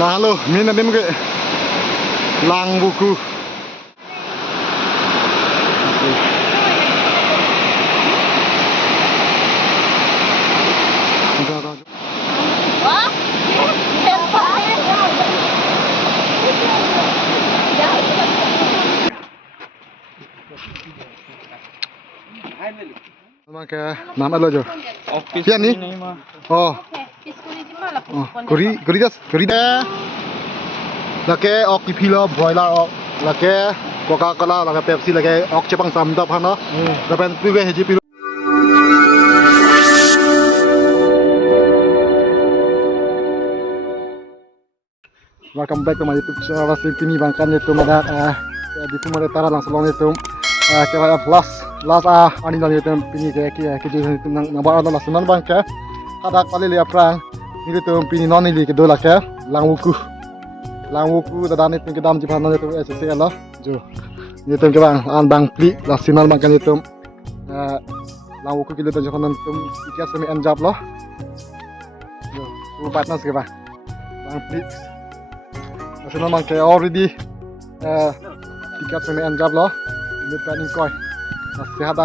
Lalu mina dim ke lang buku. Maka nama lo jo. Siapa ni? Oh. Kuri jas, kuri dah. Lake ok kipilo broiler ok. Lake Coca-Cola, lake Pepsi, lake ok cepang samdap hana. Lepas tu gue heji pilo. Welcome back to my YouTube channel. Sini bangkan itu madak di pemerintah langsung long itu kayak last ani nang itu pini kayak jadi itu nang bawa ada langsung bangka. Ada kali lihat perang ini itu pini non ini ke dola ke langwuku dan itu ke dalam jipan itu SSL lah. Jo. Ini itu ke bang pli langsung bangkan itu langwuku kita tu jangan itu ikat semi anjab lah. Jo. Partner ke bang pli. Langsung bangkan already tiket semi anjab lah. Ini planning koi. Nasihat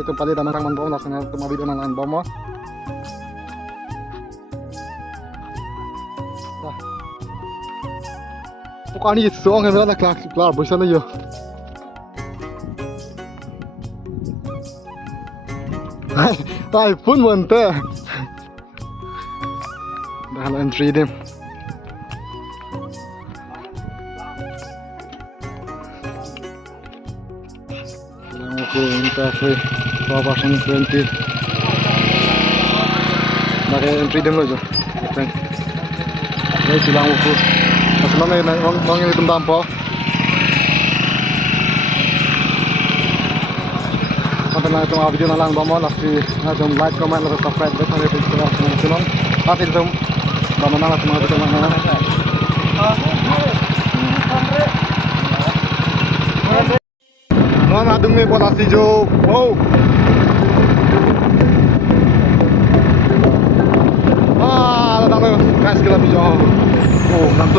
itu paling dalam tangan bom langsung itu mau video nang bom. Pokoknya itu soalnya mereka kelar bosan aja. Hai pun mantap. Dah entry dem. Aku minta free 2020. Pakai entry dem aja. Ini bilang aku. Masalah ni orang ini tentang apa? Sampai nanti tengok video nalang bama nanti jom like, comment, dan subscribe dan sampai jumpa di video nanti jom bama nang nanti mau video mana? Mana adung ni bola sijo, wow. Datang tu, guys kita video. Oh, nanti.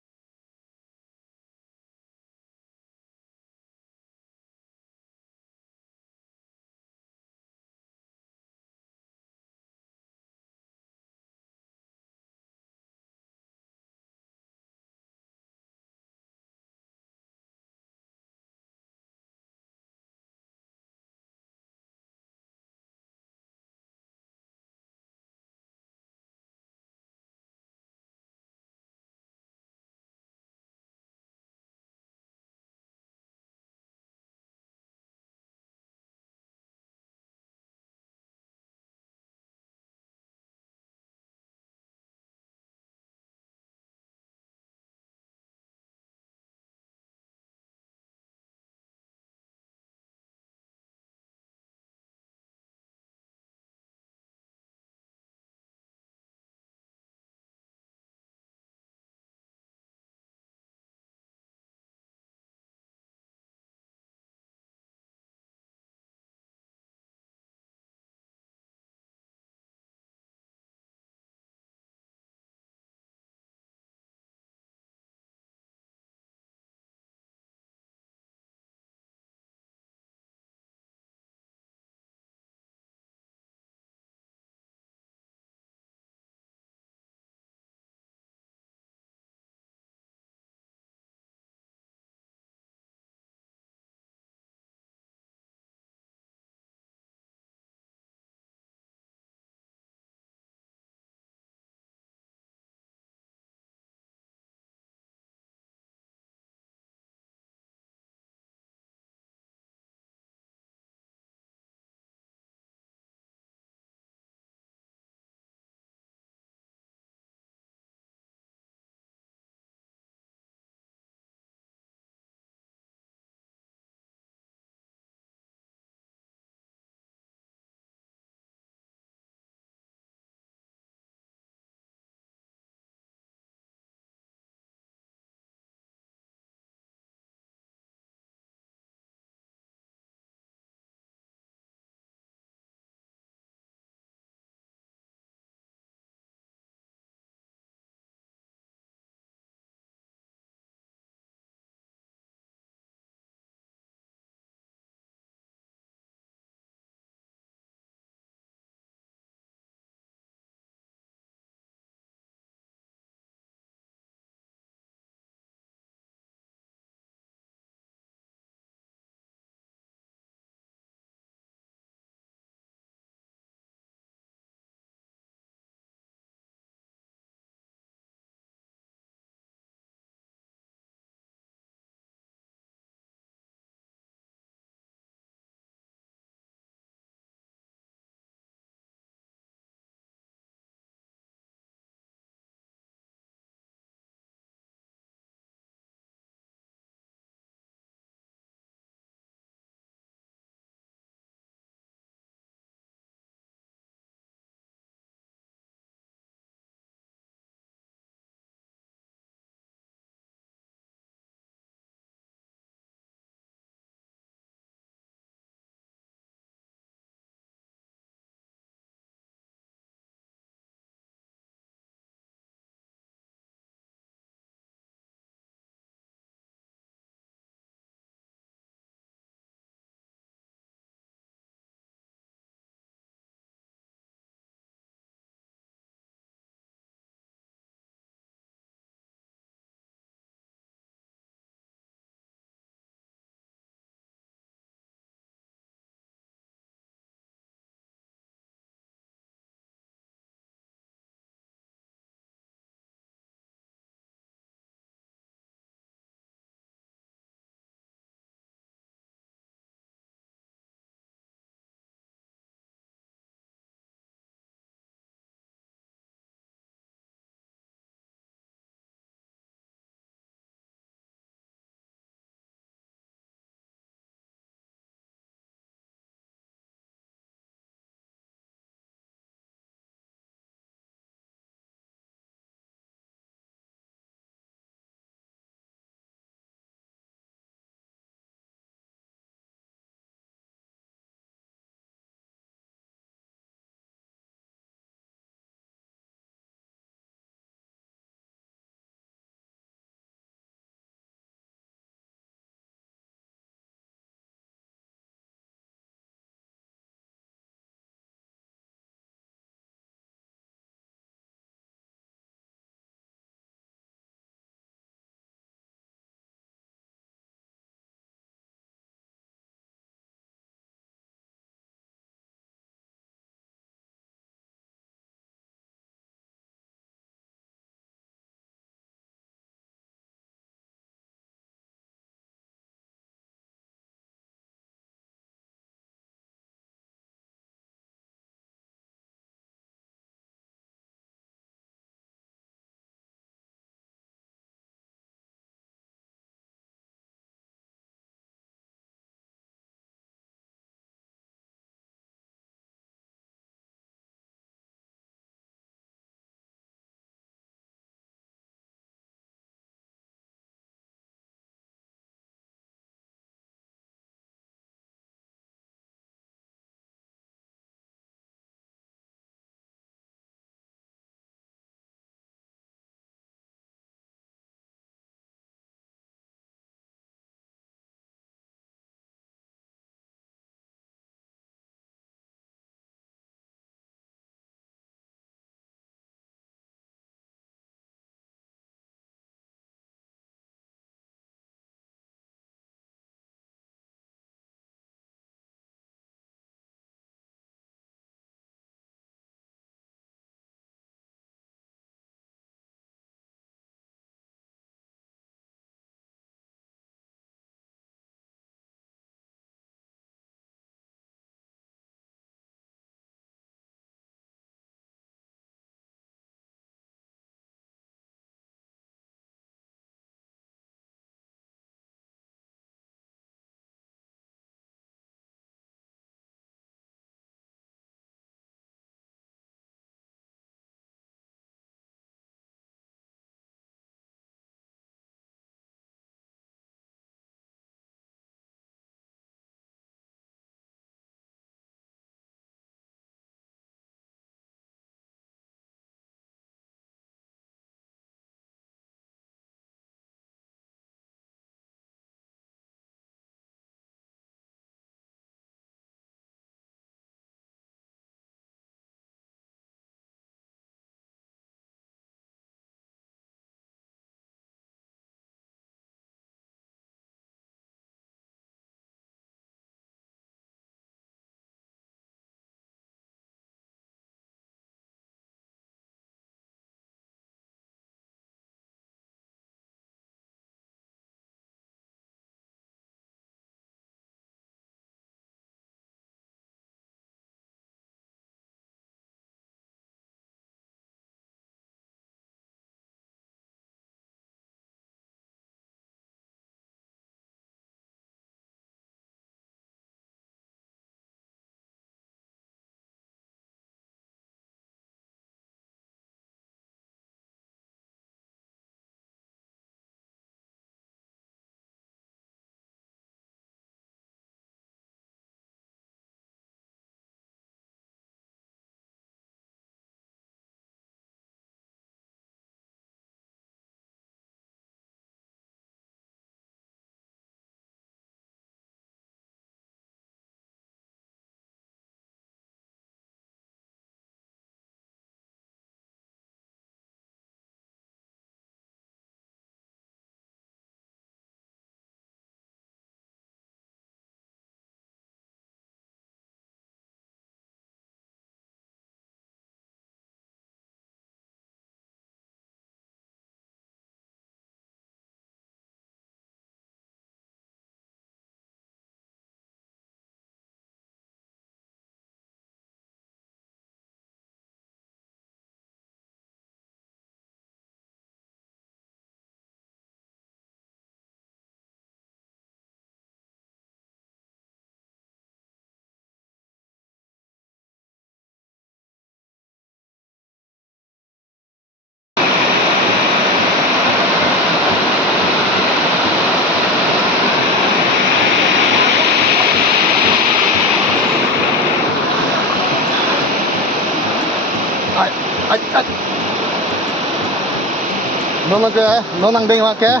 nó năng đen mà kẻ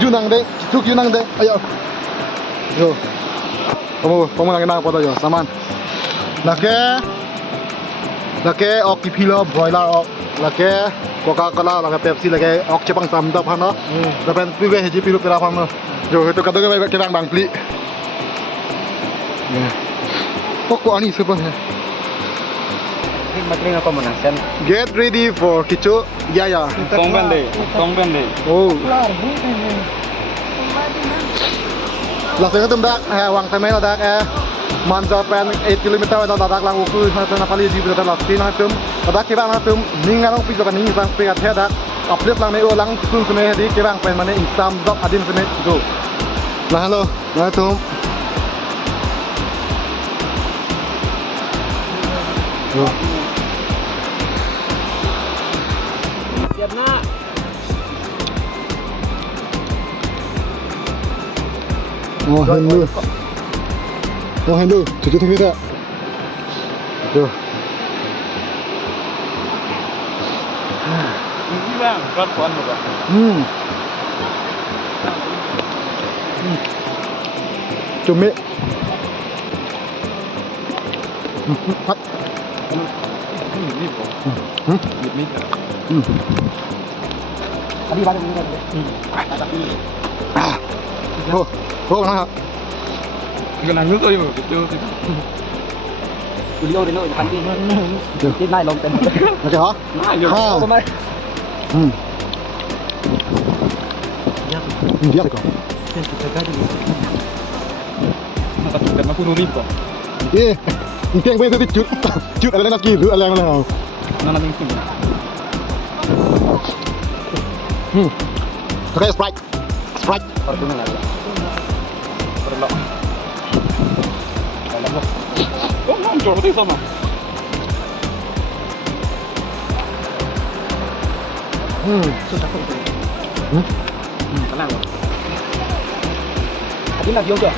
chú năng đen chú năng đen ayo yo kamu lagi nak apa yo saman lake ok kipilo broiler ok lake Coca-Cola lake Pepsi lake ok Jepang samdap hano dapat piwe heji pilu pira pano yo itu katanya kita bang beli kok ani sebenarnya get ready for kicu ya Tongben deh. oh langsung itu dak wang temen dak manja pen 8 km dak dak lang uku na pali di betul lagi na tum dak kira na tum ningarong pi kan ning sang pe athe dak update lang ne o lang sun sune di kira pen mane instam dok adin sune go nah halo na tum Siap nak. oh hello cucu kita tuh Ini bang, perempuan bang. cumi hot Ini bang. Ini. tadi banyak ini oh nah Cái này nước ơi mà chưa Video đến nơi khán đi Tin này lồng tên nó chưa hả dia kok Kan aku nulis kok. ini yang bener cut ada lagi itu ada yang lain Nana mungkin. pakai Sprite Pertama lagi. Perlu. Oh, muncul di sana. Tenang Tadi là vô chưa?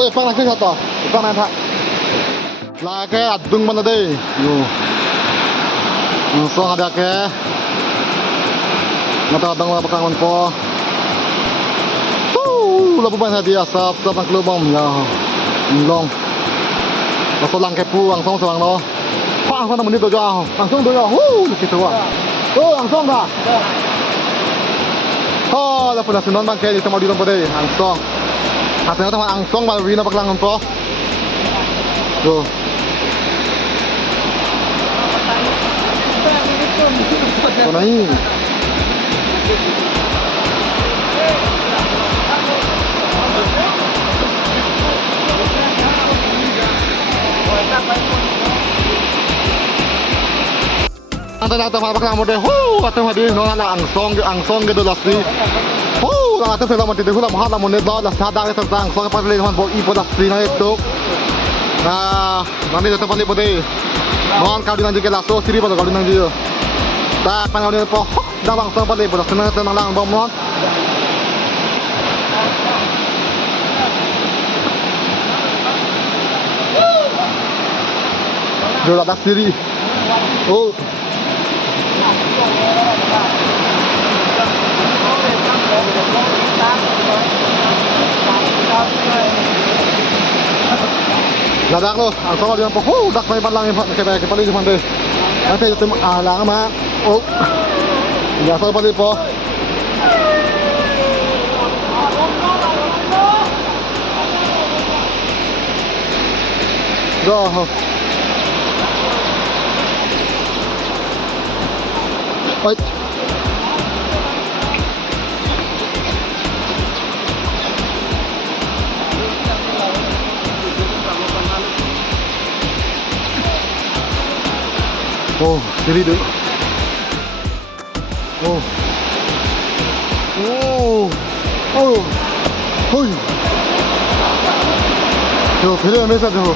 Ôi, phang này chưa tỏ, phang này thạ. Là cái adung mana đây? Yo. So ada ke. Mata adang lah bakang ko. Lah bukan hadiah sap nang kelubang ya. Long. Lah lang ke pu ang song sang lo. Phang sana menit do jao. Ang song do jao. Gitu ah. Oh, ang song dah. Oh, lah pernah sinon bang ke di tempat di tempat deh, ang song. Hasilnya teman angsong malu wina paklang untuk tuh mana ini antara teman paklang model atau hadir nona angsong gitu lasti lah tu film mati tu lah mahal lah monet lah sadar itu tentang soal pasal ini buat ibu dah sini itu nah nanti tu tempat ibu deh mohon kau dinanti ke lasso siri pada kau dinanti tu tak panggil dia po dah langsung pada ibu dah senang senang lang bom mohon jual dah siri oh ladak lo, asal dia nampak, dak main balang yang paling di mana? Nanti itu alang ama, ya asal paling po. Go. Baik. Oh, jadi tu. Oh. Oh. Oh. Hoi. देखो फिर हमेशा देखो